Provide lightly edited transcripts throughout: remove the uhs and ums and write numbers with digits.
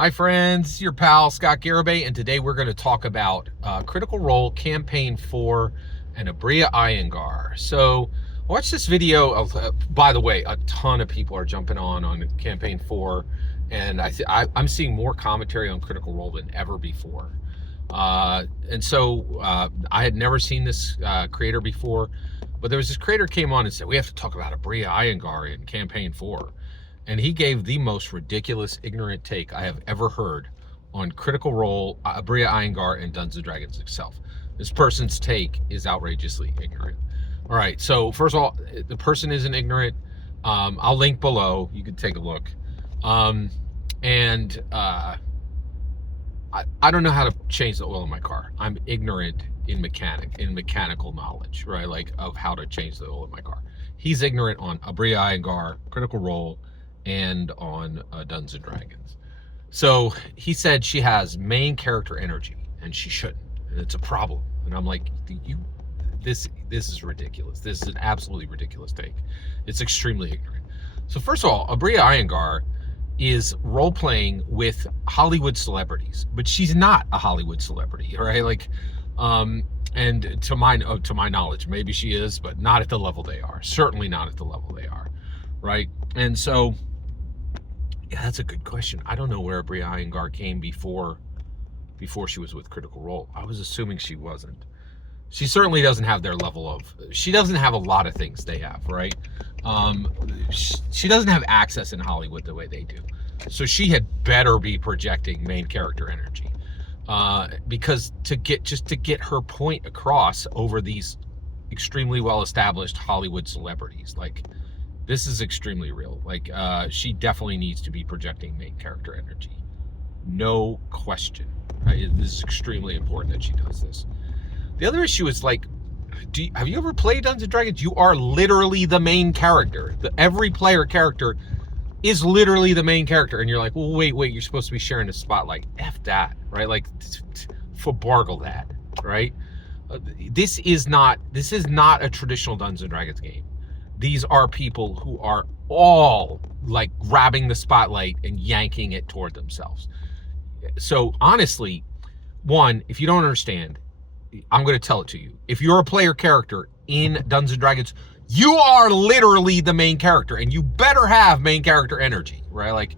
Hi friends, your pal Scott Garibay, and today we're going to talk about Critical Role Campaign 4 and Abria Iyengar. So watch this video. By the way, a ton of people are jumping on Campaign 4, and I'm seeing more commentary on Critical Role than ever before. I had never seen this creator before, but there was this creator came on and said, we have to talk about Abria Iyengar in Campaign 4. And he gave the most ridiculous, ignorant take I have ever heard on Critical Role, Abria Iyengar, and Dungeons & Dragons itself. This person's take is outrageously ignorant. All right, so first of all, the person isn't ignorant. I'll link below. You can take a look. I don't know how to change the oil in my car. I'm ignorant in mechanical knowledge, right? Like of how to change the oil in my car. He's ignorant on Abria Iyengar, Critical Role, and on Dungeons & Dragons. So he said she has main character energy and she shouldn't, and it's a problem. And I'm like, this is ridiculous. This is an absolutely ridiculous take. It's extremely ignorant. So first of all, Abria Iyengar is role-playing with Hollywood celebrities, but she's not a Hollywood celebrity, right? Like, and to my knowledge, maybe she is, but not at the level they are. Certainly not at the level they are, right? And so, yeah, that's a good question. I don't know where Abria Iyengar came before she was with Critical Role. I was assuming she wasn't. She certainly doesn't have their level of. She doesn't have a lot of things they have, right? She doesn't have access in Hollywood the way they do. So she had better be projecting main character energy, because to get her point across over these extremely well-established Hollywood celebrities, like, this is extremely real. Like, she definitely needs to be projecting main character energy. No question. Right? This is extremely important that she does this. The other issue is, like, have you ever played Dungeons & Dragons? You are literally the main character. Every player character is literally the main character. And you're like, well, wait, you're supposed to be sharing the spotlight. F that, right? Like, forbargle that, right? This is not a traditional Dungeons & Dragons game. These are people who are all like grabbing the spotlight and yanking it toward themselves. So honestly, one, if you don't understand, I'm going to tell it to you. If you're a player character in Dungeons & Dragons, you are literally the main character, and you better have main character energy, right? Like,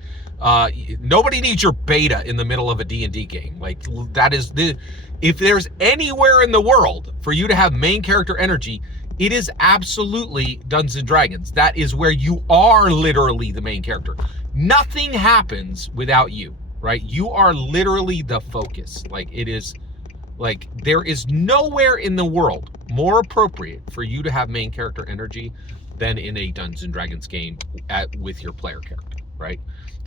nobody needs your beta in the middle of a D&D game. Like, that is if there's anywhere in the world for you to have main character energy, it is absolutely Dungeons & Dragons. That is where you are literally the main character. Nothing happens without you, right? You are literally the focus. Like, it is, like, there is nowhere in the world more appropriate for you to have main character energy than in a Dungeons & Dragons game with your player character, right?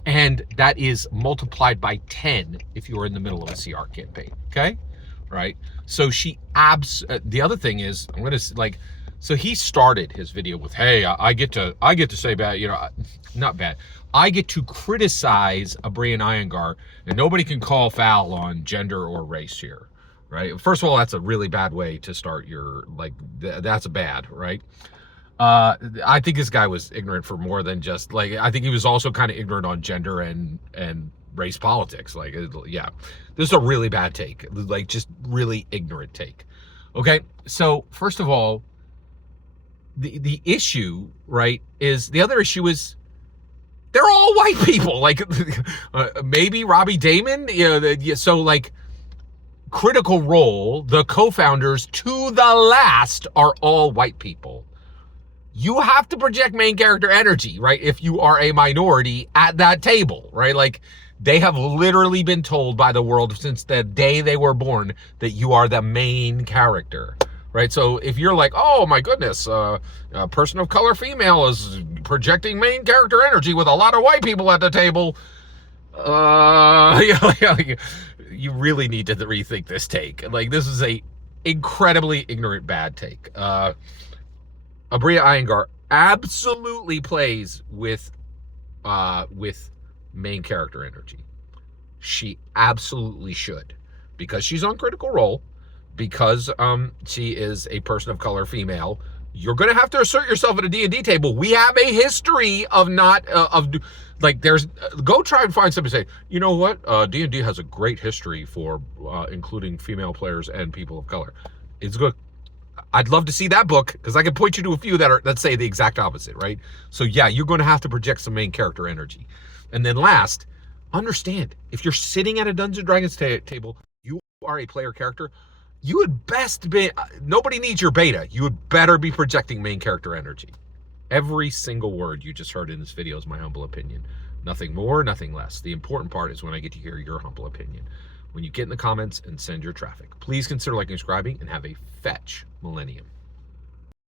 And that is multiplied by 10 if you're in the middle of a CR campaign, okay? Right? So the other thing is, I'm going to, like, so he started his video with, hey, I get to say bad, not bad. I get to criticize Abria Iyengar, and nobody can call foul on gender or race here, right? First of all, that's a really bad way to start your, like, that's bad, right? I think this guy was ignorant for more than just, like, I think he was also kind of ignorant on gender and race politics. Like, yeah, this is a really bad take, like, just really ignorant take. Okay, so first of all, the issue, right, is the other issue is they're all white people. Like, maybe Robbie Damon, so, like, Critical Role, the co-founders to the last are all white people. You have to project main character energy, right? If you are a minority at that table, right? Like, they have literally been told by the world since the day they were born that you are the main character, right? So if you're like, oh my goodness, a person of color female is projecting main character energy with a lot of white people at the table, you really need to rethink this take. Like, this is a incredibly ignorant, bad take. Abria Iyengar absolutely plays with main character energy. She absolutely should, because she's on Critical Role, because she is a person of color female You're going to have to assert yourself at a D&D table. We have a history of not, like, there's, go try and find somebody say, you know what, D&D has a great history for including female players and people of color. It's good. I'd love to see that book, because I can point you to a few that say the exact opposite, right? So yeah, you're going to have to project some main character energy. And then last, understand, if you're sitting at a Dungeons & Dragons table, you are a player character, you would best be, nobody needs your beta. You would better be projecting main character energy. Every single word you just heard in this video is my humble opinion. Nothing more, nothing less. The important part is when I get to hear your humble opinion. When you get in the comments and send your traffic. Please consider liking and subscribing, and have a fetch millennium.